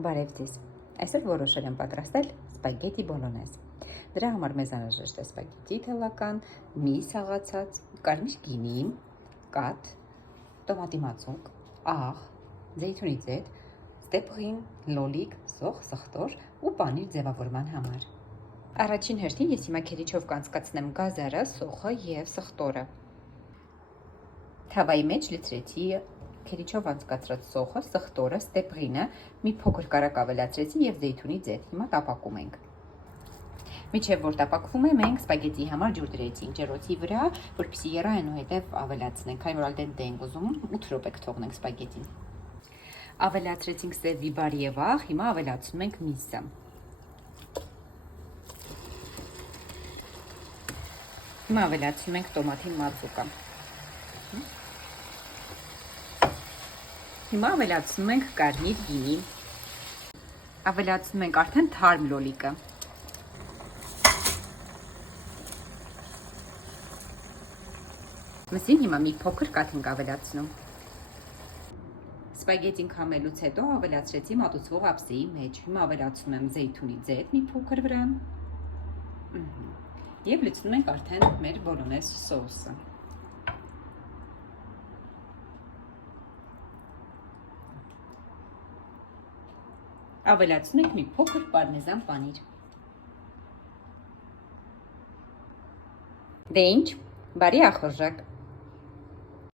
Բարև ձեզ։ Այսօր որոշել եմ պատրաստել սպագետի բոլոնեզ։ Դրա համար մեզ անհրաժեշտ է սպագետի թելական, միս աղացած, կարմիր գինի, կաթ, տոմատի մածուկ, աղ, զեյթունի ձեթ, ստեփղին, լոլիկ, սոխ, սխտոր ու պանիր ձևավորման համար։ Առաջին հերթին ես հիմա քերիչով կանցկացնեմ գազերը, սոխը եւ սխտորը։ Թավայի մեջ լցրեցի քերիչով անցկացրած սոխը, սխտորը, ստեփղինը, մի փոքր կարակ ավելացրեցի եւ զեյթունի ձեթ։ Հիմա տապակում ենք։ Միջև որ տապակվում է, մենք սպագետի համար ջուր դրեցինք ջեռոցի վրա, որպեսզի եռա այնուհետև ավելացնենք, քանի որ ալ դենտե ենք ուզում, 8 րոպե կթողնենք սպագետին։ Ավելացրեցինք սև բիբար եւ աղ, հիմա ավելացնում ենք միսը։ Հիմա ավելացնում ենք տոմատի մածուկը։ Հիմա ավելացնում ենք կարմիր գինի։ Ավելացնում ենք արդեն թարմ լոլիկը։ Մսին հիմա մի փոքր կաթ ենք ավելացնում։ Սպագետին քամելուց հետո ավելացրեցի մատուցվող ափսեի մեջ։ Հիմա ավելացնում եմ զեյթունի ձեթ մի փոքր վրան։ Եվ լցնում ենք արդեն մեր բոլոնեզ սոուսը։ Ավելացնում ենք մի փոքր պարմեզան պանիր։ Դե ինչ, բարի ախորժակ։